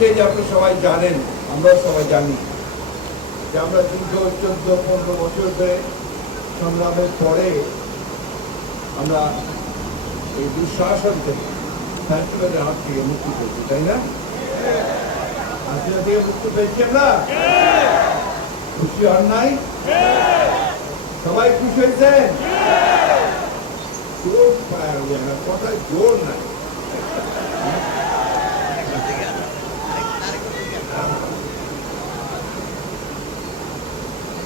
হচ্ছে যে আপনি সবাই জানেন আমরা সবাই জানি যে আমরা দীর্ঘ চোদ্দ, পনেরো বছর ধরে সংগ্রামের পরে আমরা এই দুঃশাসন থেকে ফ্যাসিবাদের হাত থেকে মুক্তি পেয়েছি, তাই না? হাসিনা থেকে মুক্তি পেয়েছি আমরা খুশি হন নাই? সবাই খুশি হয়েছেন? কথায় জোর নাই।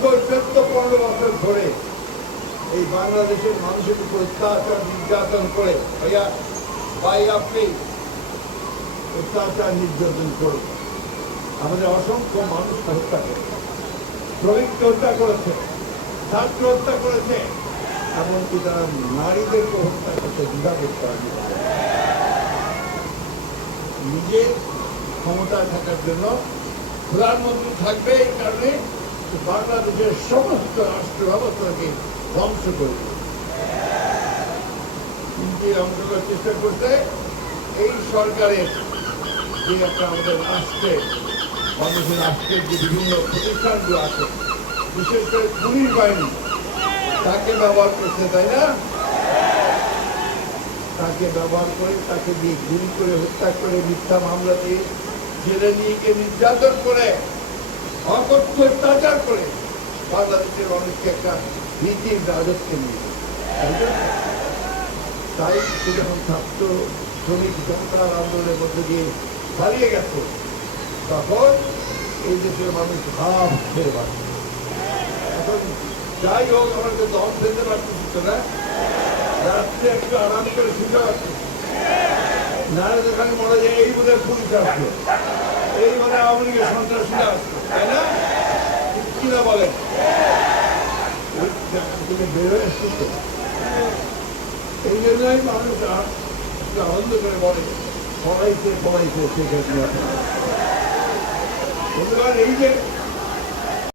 দীর্ঘ চোদ্দ পনেরো বছর ধরে এই বাংলাদেশের মানুষের উপর অত্যাচার, নির্যাতন করে। ভাইয়া, ভাই, আপনি অত্যাচার, নির্যাতন করে আমাদের অসংখ্য মানুষকে হত্যা করে। শ্রমিককে হত্যা করেছে, ছাত্র হত্যা করেছে, এমনকি তারা নারীদেরকে হত্যা করতে দ্বিধা করতে পারেনি নিজে ক্ষমতায় থাকার জন্য প্রধানমন্ত্রী থাকবে এই কারণে বাংলাদেশের সমস্ত রাষ্ট্র ব্যবস্থাকে ধ্বংস করবে কিন্তু করার চেষ্টা করতে এই সরকারের যে একটা আমাদের রাষ্ট্রে, মানুষের রাষ্ট্রের যে বিভিন্ন প্রতিষ্ঠানগুলো আছে, বিশেষ করে পুলিশ বাহিনী, তাকে ব্যবহার করছে, তাই না? তাকে ব্যবহার করে, তাকে দিয়ে গুলি করে, হত্যা করে, মিথ্যা মামলা দিয়ে জেলে নিয়ে গিয়ে নির্যাতন করে। অকথ্য অত্যাচার করে বাংলাদেশের মানুষকে একটা নীতির রাজত্বে নিয়ে তাই সে যখন ছাত্র, শ্রমিক, জনতার আন্দোলনের মধ্যে দিয়ে পালিয়ে গেছে, তখন এই দেশের মানুষ ভাব পাচ্ছে এখন যাই হোক আমাকে দম পেতে পারতেছি না? রাত্রে একটু আরাম করে শুতে পারছি নাহলে খালি মনে যায় এই বোধহয় পুলিশ আসলো এই মানে আওয়ামী লীগের সন্ত্রাসীরা আসলো এই জন্যই মানুষ আনন্দ করে বলে পড়াইছে পড়াইছে সেক্ষেত্রে এই যে